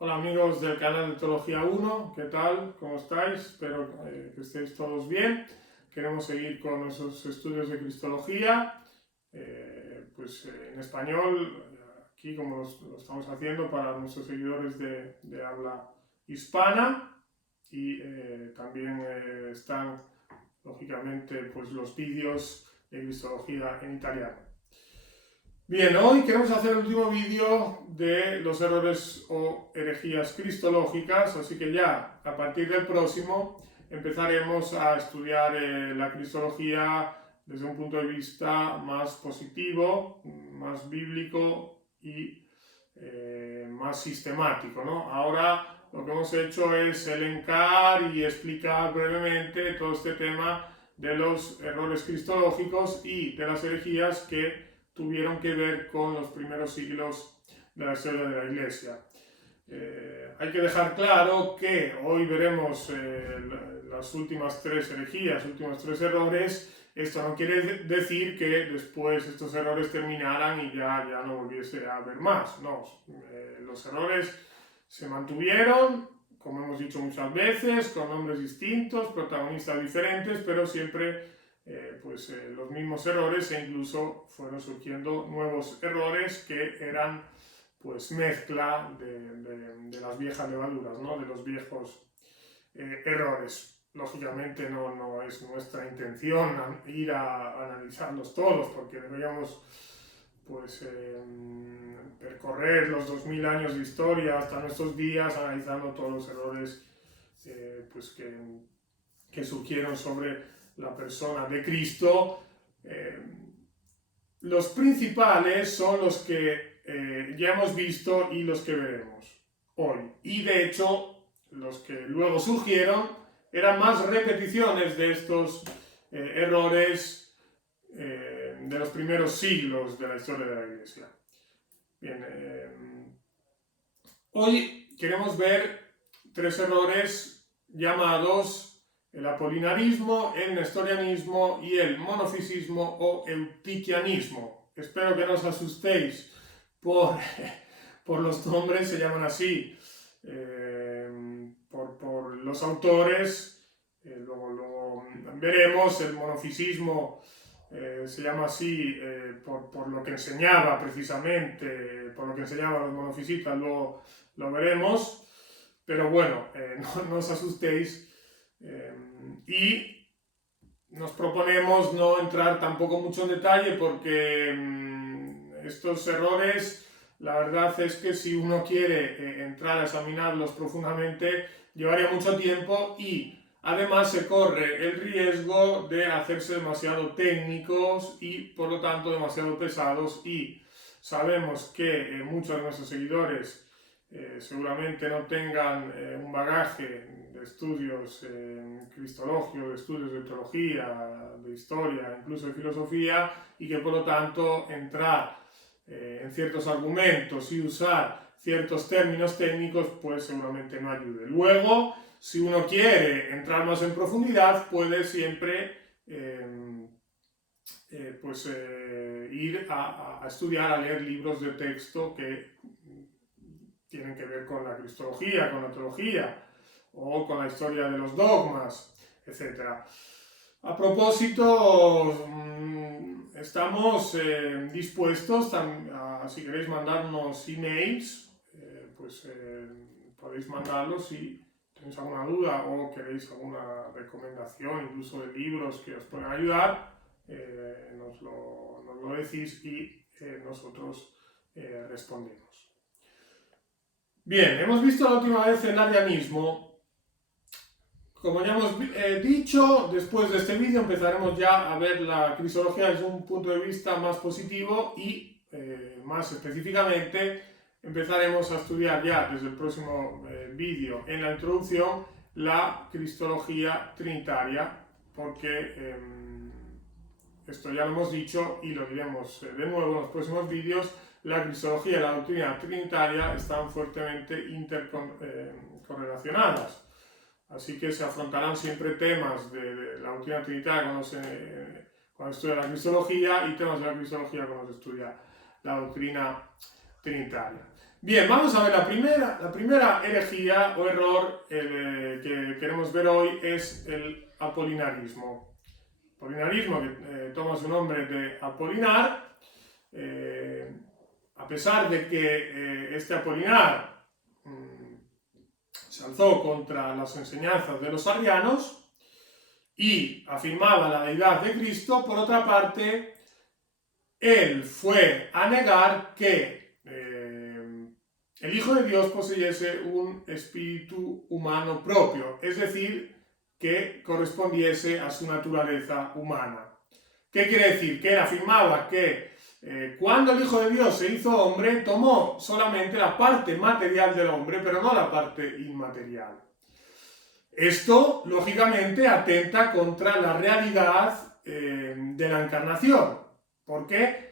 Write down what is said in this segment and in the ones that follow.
Hola amigos del canal de Teología 1, ¿qué tal? ¿Cómo estáis? Espero que estéis todos bien. Queremos seguir con nuestros estudios de Cristología, en español, aquí como lo estamos haciendo para nuestros seguidores de habla hispana y también están, lógicamente, pues, los vídeos de Cristología en italiano. Bien, hoy queremos hacer el último vídeo de los errores o herejías cristológicas, así que ya a partir del próximo empezaremos a estudiar la cristología desde un punto de vista más positivo, más bíblico y más sistemático, ¿no? Ahora lo que hemos hecho es elencar y explicar brevemente todo este tema de los errores cristológicos y de las herejías que tuvieron que ver con los primeros siglos de la historia de la Iglesia. Hay que dejar claro que hoy veremos las últimas tres herejías, últimos tres errores. Esto no quiere decir que después estos errores terminaran y ya no volviese a haber más. No, los errores se mantuvieron, como hemos dicho muchas veces, con nombres distintos, protagonistas diferentes, pero siempre los mismos errores, e incluso fueron surgiendo nuevos errores que eran pues mezcla de las viejas levaduras, ¿no? De los viejos errores. Lógicamente no es nuestra intención ir a analizarlos todos, porque deberíamos percorrer los 2000 años de historia hasta nuestros días analizando todos los errores que surgieron sobre la persona de Cristo. Los principales son los que ya hemos visto y los que veremos hoy. Y de hecho, los que luego surgieron eran más repeticiones de estos errores de los primeros siglos de la historia de la Iglesia. Bien, hoy queremos ver tres errores llamados el apolinarismo, el nestorianismo y el monofisismo o eutiquianismo. Espero que no os asustéis por los nombres, se llaman así por los autores. Luego veremos. El monofisismo se llama así por lo que enseñaba precisamente, por lo que enseñaban los monofisitas, luego lo veremos. Pero bueno, no os asustéis. Y nos proponemos no entrar tampoco mucho en detalle porque estos errores, la verdad es que si uno quiere entrar a examinarlos profundamente, llevaría mucho tiempo y además se corre el riesgo de hacerse demasiado técnicos y por lo tanto demasiado pesados, y sabemos que muchos de nuestros seguidores seguramente no tengan un bagaje de estudios en cristología, de estudios de teología, de historia, incluso de filosofía, y que por lo tanto entrar en ciertos argumentos y usar ciertos términos técnicos pues seguramente no ayude. Luego, si uno quiere entrar más en profundidad, puede siempre ir a estudiar, a leer libros de texto que tienen que ver con la cristología, con la teología o con la historia de los dogmas, etc. A propósito, estamos dispuestos si queréis mandarnos emails, podéis mandarlos si tenéis alguna duda o queréis alguna recomendación, incluso de libros que os puedan ayudar, nos lo decís y nosotros respondemos. Bien, hemos visto la última vez el arianismo. Como ya hemos dicho, después de este vídeo empezaremos ya a ver la cristología desde un punto de vista más positivo y más específicamente empezaremos a estudiar ya desde el próximo vídeo en la introducción la cristología trinitaria, porque esto ya lo hemos dicho y lo diremos de nuevo en los próximos vídeos. La cristología y la doctrina trinitaria están fuertemente intercorrelacionadas. Así que se afrontarán siempre temas de la doctrina trinitaria cuando estudia la cristología, y temas de la cristología cuando se estudia la doctrina trinitaria. Bien, vamos a ver la primera herejía o error que queremos ver hoy es el apolinarismo. Apolinarismo que toma su nombre de Apolinar, a pesar de que este Apolinar se alzó contra las enseñanzas de los arrianos y afirmaba la deidad de Cristo, por otra parte, él fue a negar que el Hijo de Dios poseyese un espíritu humano propio, es decir, que correspondiese a su naturaleza humana. ¿Qué quiere decir? Que él afirmaba que cuando el Hijo de Dios se hizo hombre, tomó solamente la parte material del hombre, pero no la parte inmaterial. Esto, lógicamente, atenta contra la realidad de la encarnación, porque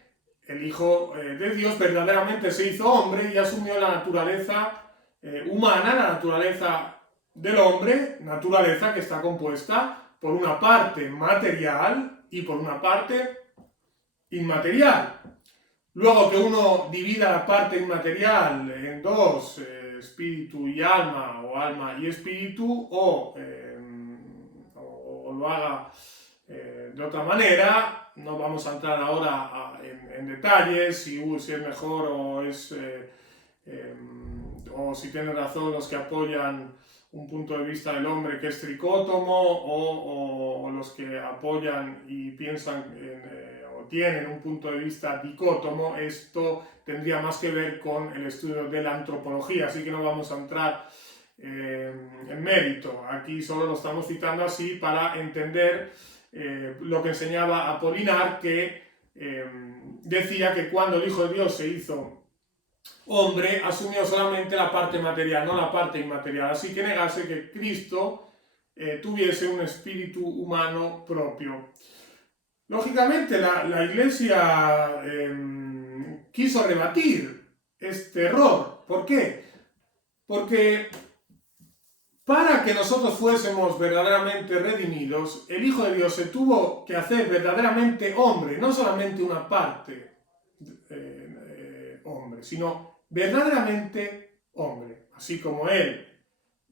el Hijo de Dios verdaderamente se hizo hombre y asumió la naturaleza humana, la naturaleza del hombre, naturaleza que está compuesta por una parte material y por una parte inmaterial. Luego que uno divida la parte inmaterial en dos, espíritu y alma, o alma y espíritu, o lo haga de otra manera, no vamos a entrar ahora en detalles, si es mejor o si tienen razón los que apoyan un punto de vista del hombre que es tricótomo, o los que apoyan y piensan tienen un punto de vista dicótomo. Esto tendría más que ver con el estudio de la antropología, así que no vamos a entrar en mérito. Aquí solo lo estamos citando así para entender lo que enseñaba Apolinar, que decía que cuando el Hijo de Dios se hizo hombre, asumió solamente la parte material, no la parte inmaterial, así que negase que Cristo tuviese un espíritu humano propio. Lógicamente la Iglesia quiso rebatir este error. ¿Por qué? Porque para que nosotros fuésemos verdaderamente redimidos, el Hijo de Dios se tuvo que hacer verdaderamente hombre, no solamente una parte hombre, sino verdaderamente hombre. Así como Él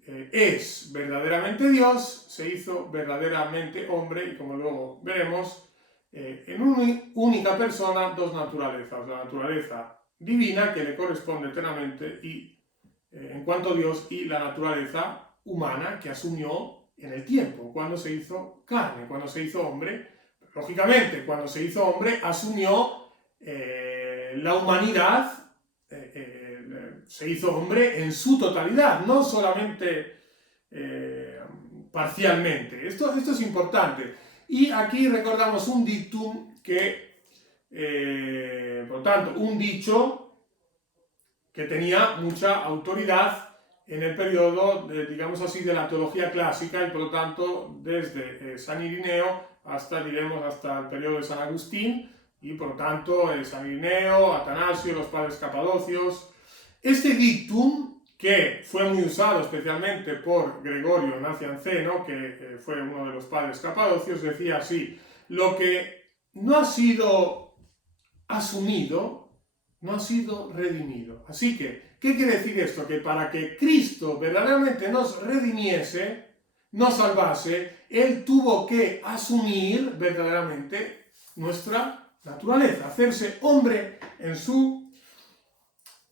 es verdaderamente Dios, se hizo verdaderamente hombre, y como luego veremos, en una única persona dos naturalezas, la naturaleza divina que le corresponde eternamente y en cuanto a Dios, y la naturaleza humana que asumió en el tiempo, cuando se hizo carne, cuando se hizo hombre. Lógicamente, cuando se hizo hombre asumió la humanidad, se hizo hombre en su totalidad, no solamente parcialmente. Esto es importante. Y aquí recordamos un dictum que, por lo tanto, un dicho que tenía mucha autoridad en el periodo, digamos así, de la teología clásica, y por lo tanto desde San Irineo hasta, diremos, hasta el periodo de San Agustín, y por lo tanto San Irineo, Atanasio, los padres capadocios. Este dictum, que fue muy usado especialmente por Gregorio Nacianceno, que fue uno de los padres capadocios, decía así: lo que no ha sido asumido no ha sido redimido. Así que, ¿qué quiere decir esto? Que para que Cristo verdaderamente nos redimiese, nos salvase, Él tuvo que asumir verdaderamente nuestra naturaleza, hacerse hombre en su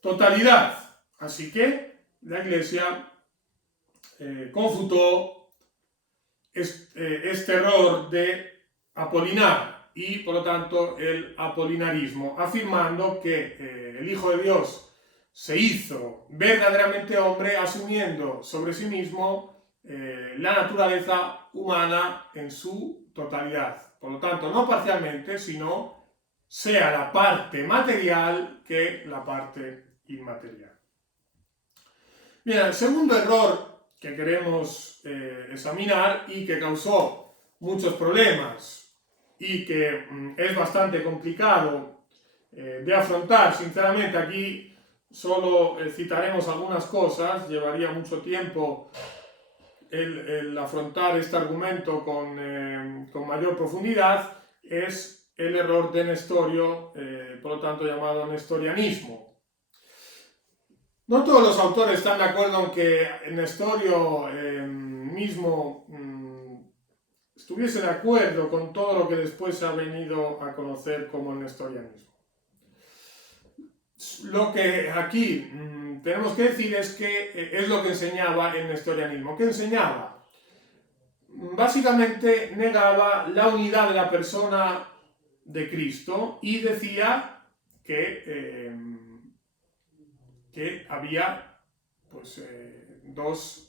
totalidad. Así que la Iglesia confutó este error de Apolinar, y por lo tanto el apolinarismo, afirmando que el Hijo de Dios se hizo verdaderamente hombre, asumiendo sobre sí mismo la naturaleza humana en su totalidad. Por lo tanto, no parcialmente, sino sea la parte material que la parte inmaterial. Bien, el segundo error que queremos examinar, y que causó muchos problemas y que es bastante complicado de afrontar, sinceramente. Aquí solo citaremos algunas cosas, llevaría mucho tiempo el afrontar este argumento con mayor profundidad. Es el error de Nestorio, por lo tanto llamado nestorianismo. No todos los autores están de acuerdo en que Nestorio mismo estuviese de acuerdo con todo lo que después se ha venido a conocer como el nestorianismo. Lo que aquí tenemos que decir es que es lo que enseñaba el nestorianismo. ¿Qué enseñaba? Básicamente negaba la unidad de la persona de Cristo y decía que había pues, dos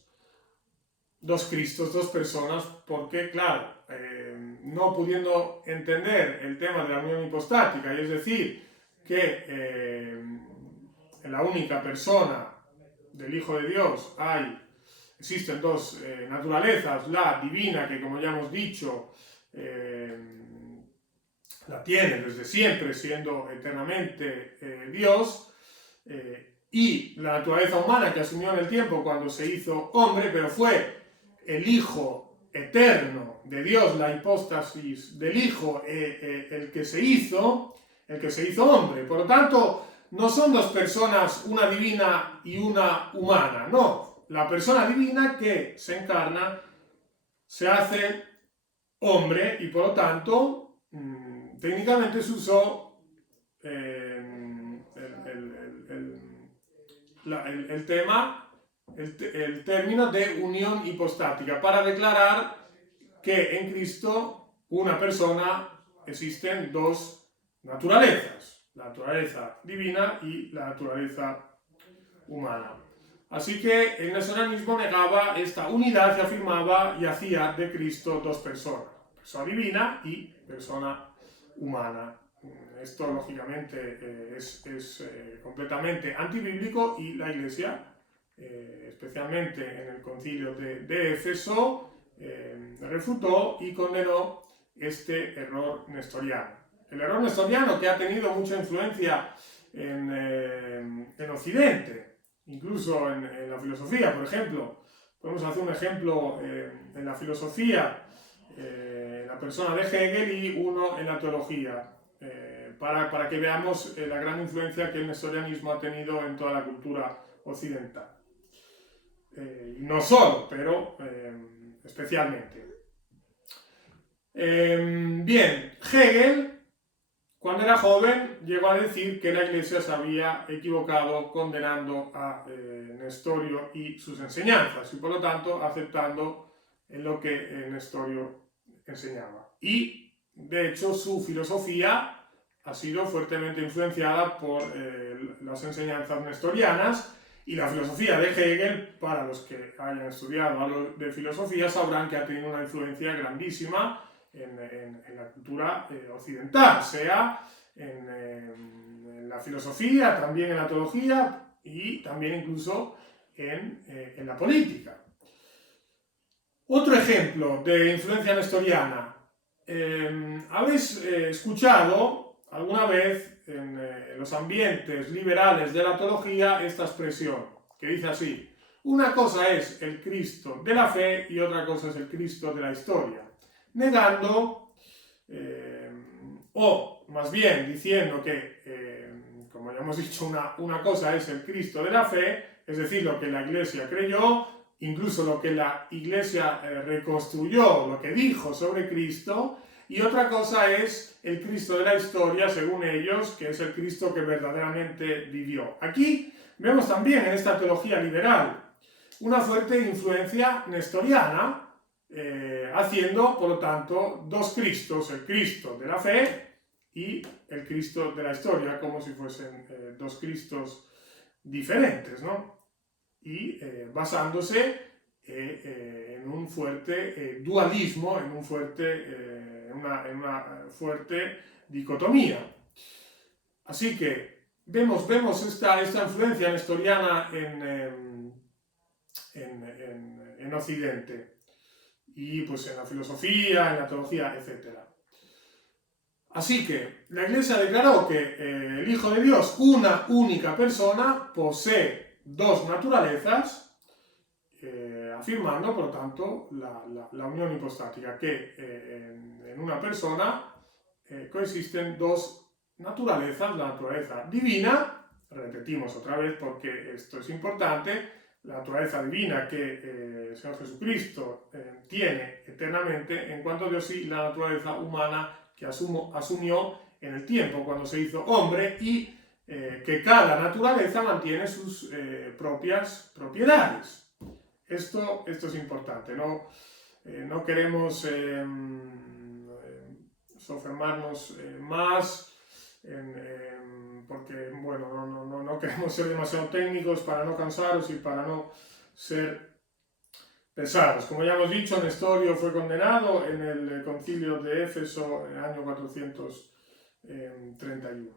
Cristos, dos personas, porque claro, no pudiendo entender el tema de la unión hipostática, y es decir, que en la única persona del Hijo de Dios existen dos naturalezas, la divina, que como ya hemos dicho, la tiene desde siempre, siendo eternamente Dios, y la naturaleza humana que asumió en el tiempo cuando se hizo hombre, pero fue el Hijo eterno de Dios, la hipóstasis del Hijo, el que se hizo hombre. Por lo tanto, no son dos personas, una divina y una humana, no. La persona divina que se encarna se hace hombre y por lo tanto técnicamente se usó el término de unión hipostática para declarar que en Cristo una persona existen dos naturalezas, la naturaleza divina y la naturaleza humana. Así que el nestorianismo negaba esta unidad y afirmaba y hacía de Cristo dos personas, persona divina y persona humana. Esto lógicamente es completamente antibíblico y la Iglesia, especialmente en el concilio de Éfeso, refutó y condenó este error nestoriano. El error nestoriano que ha tenido mucha influencia en Occidente, incluso en la filosofía, por ejemplo. Podemos hacer un ejemplo en la filosofía, en la persona de Hegel, y uno en la teología, para que veamos la gran influencia que el nestorianismo ha tenido en toda la cultura occidental. Y no solo, pero especialmente. Bien, Hegel, cuando era joven, llegó a decir que la Iglesia se había equivocado condenando a Nestorio y sus enseñanzas, y por lo tanto aceptando en lo que Nestorio enseñaba. Y, de hecho, su filosofía ha sido fuertemente influenciada por las enseñanzas nestorianas, y la filosofía de Hegel, para los que hayan estudiado algo de filosofía, sabrán que ha tenido una influencia grandísima en la cultura occidental, sea en la filosofía, también en la teología y también incluso en la política. Otro ejemplo de influencia nestoriana. ¿Habéis escuchado alguna vez en los ambientes liberales de la teología esta expresión que dice así: una cosa es el Cristo de la fe y otra cosa es el Cristo de la historia? Negando, o más bien diciendo que, como ya hemos dicho, una cosa es el Cristo de la fe, es decir, lo que la Iglesia creyó, incluso lo que la Iglesia reconstruyó, lo que dijo sobre Cristo, y otra cosa es el Cristo de la historia, según ellos, que es el Cristo que verdaderamente vivió. Aquí vemos también en esta teología liberal una fuerte influencia nestoriana, haciendo, por lo tanto, dos Cristos, el Cristo de la fe y el Cristo de la historia, como si fuesen dos Cristos diferentes, ¿no? Y basándose en un fuerte dualismo, en una fuerte dicotomía. Así que vemos esta influencia nestoriana en Occidente, y pues en la filosofía, en la teología, etc. Así que la Iglesia declaró que el Hijo de Dios, una única persona, posee dos naturalezas, afirmando, por lo tanto, la unión hipostática, que en una persona coexisten dos naturalezas: la naturaleza divina, repetimos otra vez porque esto es importante, la naturaleza divina que el Señor Jesucristo tiene eternamente, en cuanto a Dios, y la naturaleza humana que asumió en el tiempo cuando se hizo hombre, y que cada naturaleza mantiene sus propias propiedades. Esto es importante, no queremos sofermarnos más porque, bueno, no queremos ser demasiado técnicos para no cansaros y para no ser pesados. Como ya hemos dicho, Nestorio fue condenado en el concilio de Éfeso en el año 431.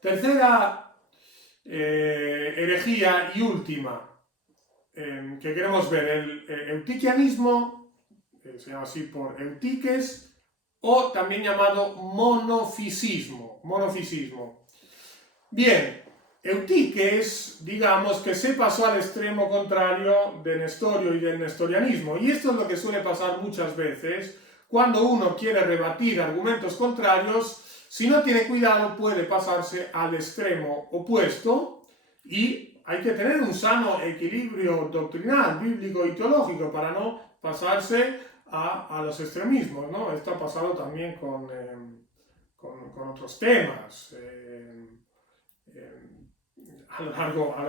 Tercera herejía y última que queremos ver, el eutiquianismo, se llama así por Eutiques, o también llamado monofisismo. Bien, Eutiques, digamos que se pasó al extremo contrario de Nestorio y del nestorianismo, y esto es lo que suele pasar muchas veces cuando uno quiere rebatir argumentos contrarios. Si no tiene cuidado, puede pasarse al extremo opuesto, y hay que tener un sano equilibrio doctrinal, bíblico y teológico para no pasarse a los extremismos, ¿no? Esto ha pasado también con otros temas a lo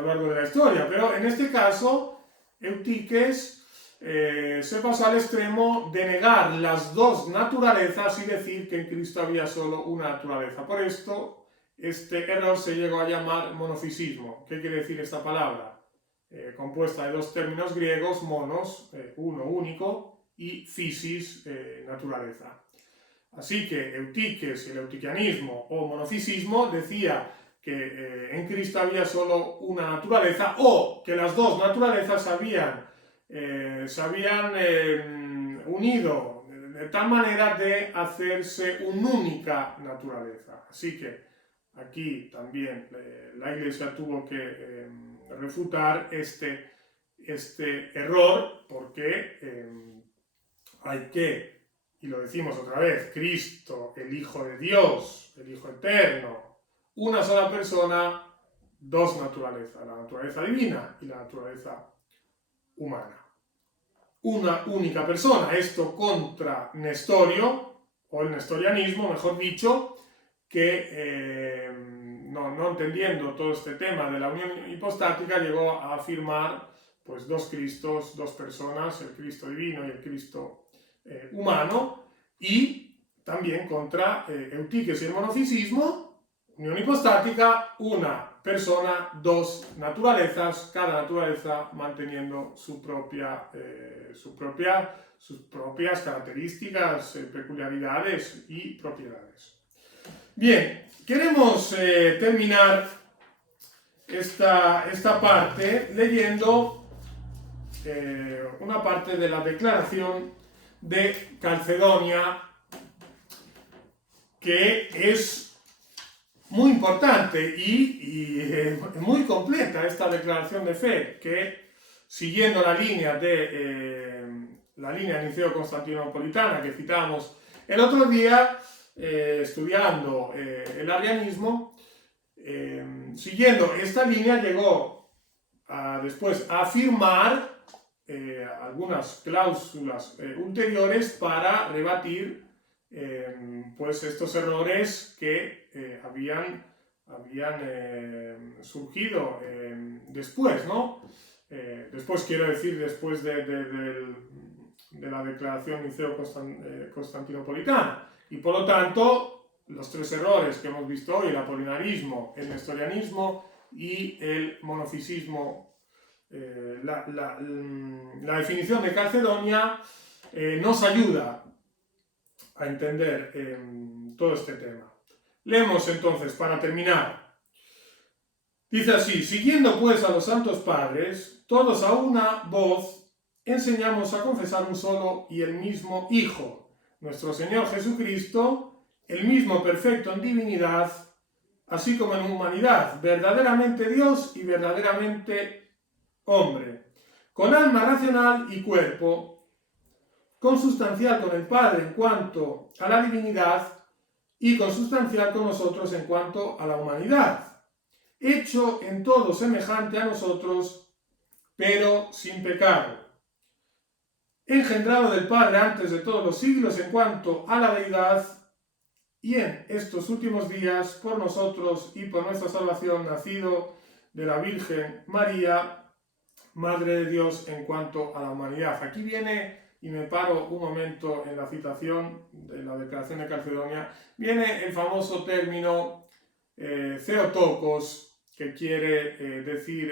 largo de la historia, pero en este caso Eutiques se pasó al extremo de negar las dos naturalezas y decir que en Cristo había solo una naturaleza. Por esto este error se llegó a llamar monofisismo. ¿Qué quiere decir esta palabra? Compuesta de dos términos griegos, monos, uno, único, y physis, naturaleza. Así que Eutiques, el eutiquianismo o monofisismo, decía que en Cristo había solo una naturaleza, o que las dos naturalezas se habían unido de tal manera de hacerse una única naturaleza. Así que aquí también la Iglesia tuvo que refutar este error, porque hay que, y lo decimos otra vez, Cristo, el Hijo de Dios, el Hijo eterno, una sola persona, dos naturalezas, la naturaleza divina y la naturaleza humana. Una única persona, esto contra Nestorio, o el nestorianismo, mejor dicho, que no entendiendo todo este tema de la unión hipostática, llegó a afirmar pues dos Cristos, dos personas, el Cristo divino y el Cristo humano, y también contra Eutiques y el monofisismo, unión hipostática, una persona, dos naturalezas, cada naturaleza manteniendo sus propias características, peculiaridades y propiedades. Bien, queremos terminar esta parte leyendo una parte de la declaración de Calcedonia, que es muy importante y muy completa esta declaración de fe, que siguiendo la línea niceo-constantinopolitana que citamos el otro día, estudiando el arrianismo, siguiendo esta línea llegó después a afirmar algunas cláusulas ulteriores para rebatir pues estos errores que habían surgido después, ¿no? Después quiero decir, después de la declaración niceo-constantinopolitana. Y por lo tanto, los tres errores que hemos visto hoy, el apolinarismo, el nestorianismo y el monofisismo, la definición de Calcedonia nos ayuda a entender todo este tema. Leemos entonces, para terminar. Dice así: siguiendo pues a los santos padres, todos a una voz enseñamos a confesar un solo y el mismo Hijo, nuestro Señor Jesucristo, el mismo perfecto en divinidad, así como en humanidad, verdaderamente Dios y verdaderamente hombre, con alma racional y cuerpo, consustancial con el Padre en cuanto a la divinidad y consustancial con nosotros en cuanto a la humanidad, hecho en todo semejante a nosotros, pero sin pecado, engendrado del Padre antes de todos los siglos en cuanto a la deidad, y en estos últimos días por nosotros y por nuestra salvación, nacido de la Virgen María, Madre de Dios en cuanto a la humanidad. Aquí viene, y me paro un momento en la citación de la Declaración de Calcedonia, viene el famoso término Theotokos, que quiere decir,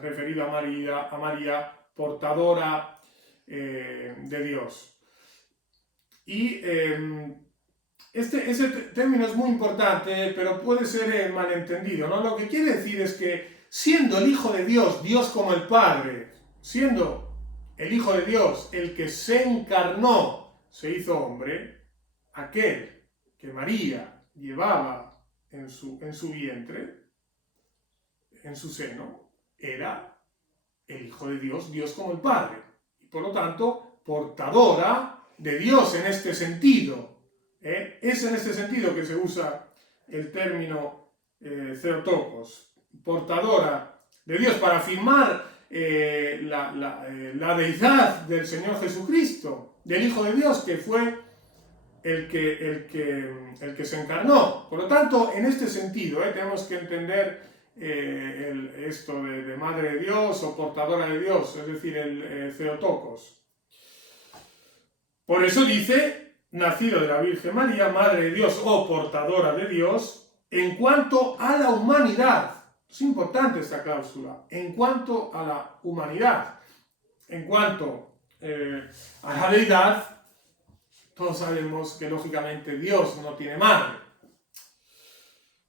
referido a María, portadora de Dios. Y ese término es muy importante, pero puede ser malentendido, ¿no? Lo que quiere decir es que siendo el Hijo de Dios, Dios como el Padre, siendo el Hijo de Dios el que se encarnó, se hizo hombre, aquel que María llevaba en su vientre, en su seno, era el Hijo de Dios, Dios como el Padre, y por lo tanto portadora de Dios en este sentido. Es en este sentido que se usa el término Theotokos, portadora de Dios, para afirmar la deidad del Señor Jesucristo, del Hijo de Dios, que fue el que se encarnó. Por lo tanto, en este sentido, tenemos que entender esto de Madre de Dios o portadora de Dios, es decir, el Theotokos. Por eso dice, nacido de la Virgen María, Madre de Dios o portadora de Dios, en cuanto a la humanidad. Es importante esta cláusula, en cuanto a la humanidad. En cuanto a la deidad, todos sabemos que lógicamente Dios no tiene madre.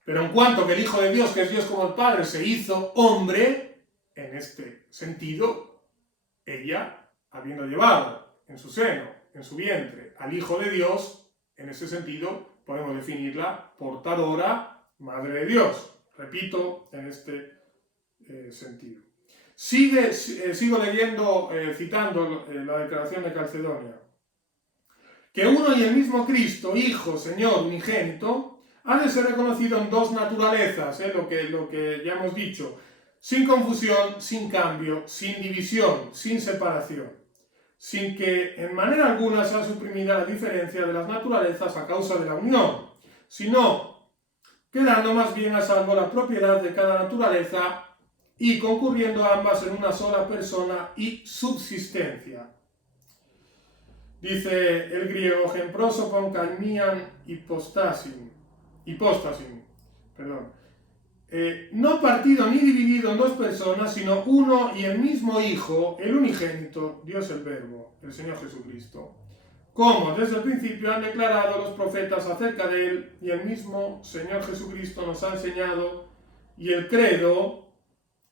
Pero en cuanto que el Hijo de Dios, que es Dios como el Padre, se hizo hombre, en este sentido, ella, habiendo llevado en su seno, en su vientre, al Hijo de Dios, en ese sentido, podemos definirla portadora, Madre de Dios. Repito, en este sentido. Sigo leyendo, citando la Declaración de Calcedonia. Que uno y el mismo Cristo, Hijo, Señor, unigénito, ha de ser reconocido en dos naturalezas, lo que ya hemos dicho, sin confusión, sin cambio, sin división, sin separación, sin que en manera alguna sea suprimida la diferencia de las naturalezas a causa de la unión, sino quedando más bien a salvo la propiedad de cada naturaleza y concurriendo ambas en una sola persona y subsistencia. Dice el griego, gemprosopon kaimian hipóstasin, no partido ni dividido en dos personas, sino uno y el mismo Hijo, el unigénito, Dios el Verbo, el Señor Jesucristo, como desde el principio han declarado los profetas acerca de él, y el mismo Señor Jesucristo nos ha enseñado, y el credo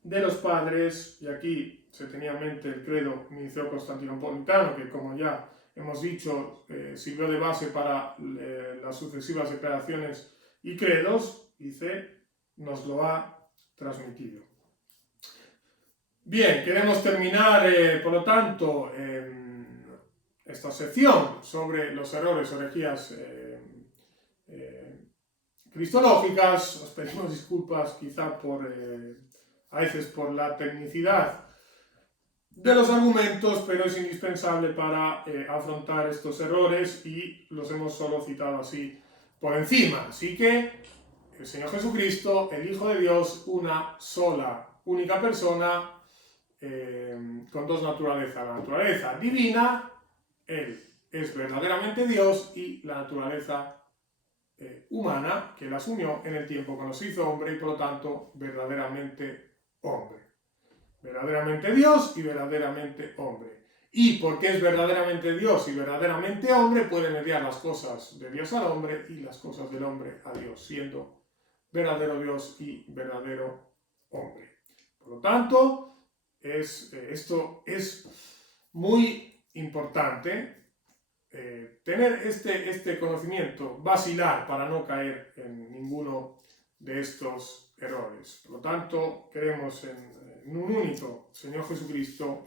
de los padres, y aquí se tenía en mente el credo niceo-constantinopolitano, que como ya hemos dicho, sirvió de base para las sucesivas declaraciones y credos, dice, nos lo ha transmitido. Bien, queremos terminar, por lo tanto, esta sección sobre los errores o herejías cristológicas. Os pedimos disculpas quizá a veces por la tecnicidad de los argumentos, pero es indispensable para afrontar estos errores y los hemos solo citado así por encima. Así que el Señor Jesucristo, el Hijo de Dios, una sola, única persona, con dos naturalezas. La naturaleza divina, Él es verdaderamente Dios, y la naturaleza humana, que Él asumió en el tiempo cuando se hizo hombre y por lo tanto verdaderamente hombre. Verdaderamente Dios y verdaderamente hombre. Y porque es verdaderamente Dios y verdaderamente hombre, puede mediar las cosas de Dios al hombre y las cosas del hombre a Dios, siendo verdadero Dios y verdadero hombre. Por lo tanto, esto es muy importante, tener este conocimiento, vacilar para no caer en ninguno de estos errores. Por lo tanto, creemos en un único Señor Jesucristo,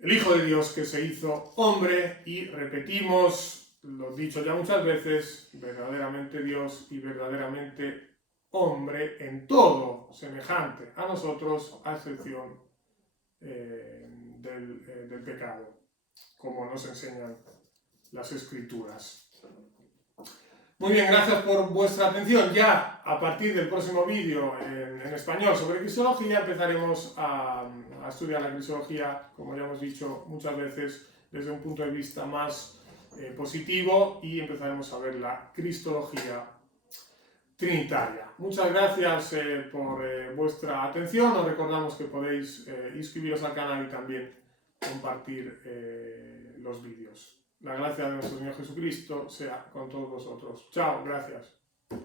el Hijo de Dios que se hizo hombre, y repetimos, lo he dicho ya muchas veces, verdaderamente Dios y verdaderamente hombre en todo semejante a nosotros, a excepción del pecado, como nos enseñan las Escrituras. Muy bien, gracias por vuestra atención. Ya a partir del próximo vídeo en español sobre cristología empezaremos a estudiar la cristología, como ya hemos dicho muchas veces, desde un punto de vista más positivo, y empezaremos a ver la cristología trinitaria. Muchas gracias por vuestra atención. Os recordamos que podéis inscribiros al canal y también compartir los vídeos. La gracia de nuestro Señor Jesucristo sea con todos vosotros. Chao, gracias.